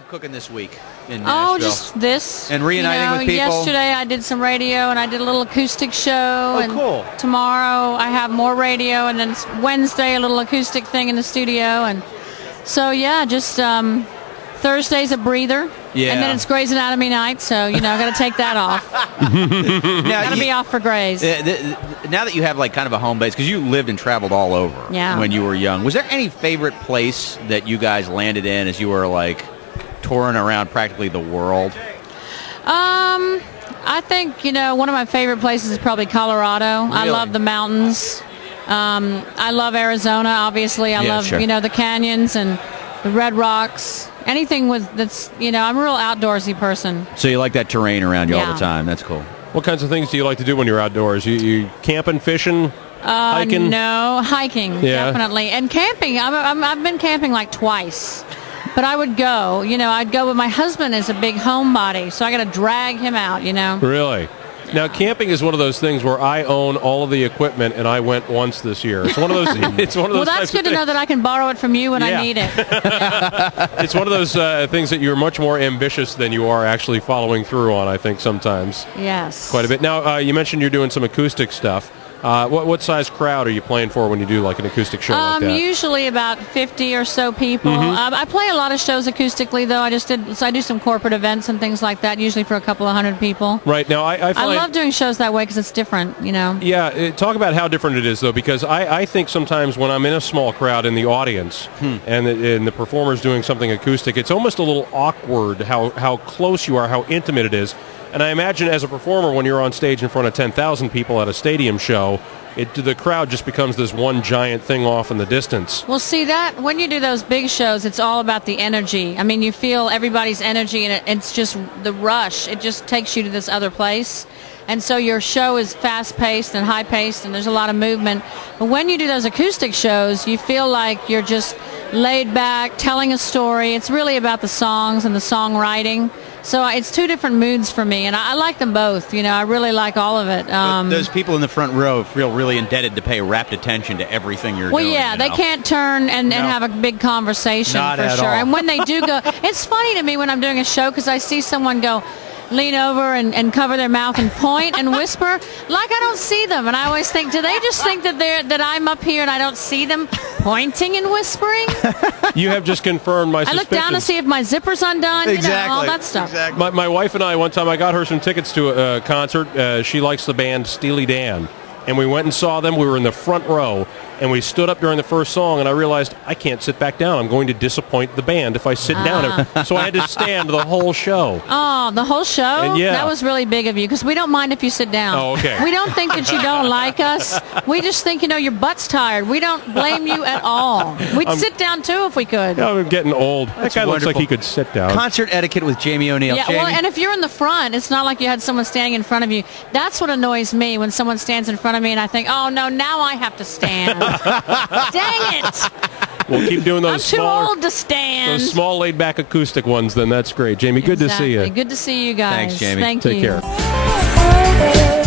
have cooking this week in Oh, Nashville? just this. And reuniting with people? Yesterday I did some radio, and I did a little acoustic show. Oh, and cool. Tomorrow I have more radio, and then Wednesday a little acoustic thing in the studio. And so, yeah, just Thursday's a breather. Yeah. And then it's Grey's Anatomy night, so, I got to take that off. Got to be off for Grey's. Now that you have like kind of a home base, because you lived and traveled all over when you were young, was there any favorite place that you guys landed in as you were like touring around practically the world? I think, one of my favorite places is probably Colorado. Really? I love the mountains. I love Arizona, obviously. I love, the canyons and the red rocks. Anything that's, I'm a real outdoorsy person. So you like that terrain around you all the time. That's cool. What kinds of things do you like to do when you're outdoors? You camping, fishing, hiking? No, hiking, definitely. And camping. I've been camping like twice. But I would go. I'd go, but my husband is a big homebody, so I got to drag him out, Really? Now, camping is one of those things where I own all of the equipment, and I went once this year. It's one of those. It's one of those. Well, that's good to know that I can borrow it from you when I need it. It's one of those things that you're much more ambitious than you are actually following through on. I think sometimes. Yes. Quite a bit. Now, you mentioned you're doing some acoustic stuff. What size crowd are you playing for when you do like an acoustic show like that? Usually about 50 or so people. I play a lot of shows acoustically, though. I do some corporate events and things like that, usually for a couple of hundred people. Right. Now, I love doing shows that way because it's different, Yeah. Talk about how different it is, though, because I think sometimes when I'm in a small crowd in the audience and the performer's doing something acoustic, it's almost a little awkward how close you are, how intimate it is. And I imagine as a performer, when you're on stage in front of 10,000 people at a stadium show, the crowd just becomes this one giant thing off in the distance. Well, see, that when you do those big shows, it's all about the energy. I mean, you feel everybody's energy, and it's just the rush. It just takes you to this other place. And so your show is fast-paced and high-paced, and there's a lot of movement. But when you do those acoustic shows, you feel like you're just laid back, telling a story. It's really about the songs and the songwriting. So it's two different moods for me, and I like them both. I really like all of it. Those people in the front row feel really indebted to pay rapt attention to everything you're doing. Well, yeah, they can't turn and have a big conversation for sure. And when they do go, it's funny to me when I'm doing a show because I see someone go, lean over and cover their mouth and point and whisper like I don't see them. And I always think, do they just think that I'm up here and I don't see them pointing and whispering? You have just confirmed my suspicions. I look down to see if my zipper's undone, all that stuff. Exactly. My wife and I, one time I got her some tickets to a concert. She likes the band Steely Dan. And we went and saw them. We were in the front row. And we stood up during the first song, and I realized I can't sit back down. I'm going to disappoint the band if I sit down. So I had to stand the whole show. Oh, the whole show? And that was really big of you, because we don't mind if you sit down. Oh, okay. We don't think that you don't like us. We just think, your butt's tired. We don't blame you at all. We'd sit down, too, if we could. Yeah, I'm getting old. That guy looks like he could sit down. Concert etiquette with Jamie O'Neill. Yeah, well, and if you're in the front, it's not like you had someone standing in front of you. That's what annoys me, when someone stands in front of me, and I think, oh, no, now I have to stand. Dang it! We'll keep doing those. I'm too old to stand. Those small, laid-back acoustic ones. Then that's great, Jamie. Good to see you. Good to see you guys. Thanks, Jamie. Thank you. Take care.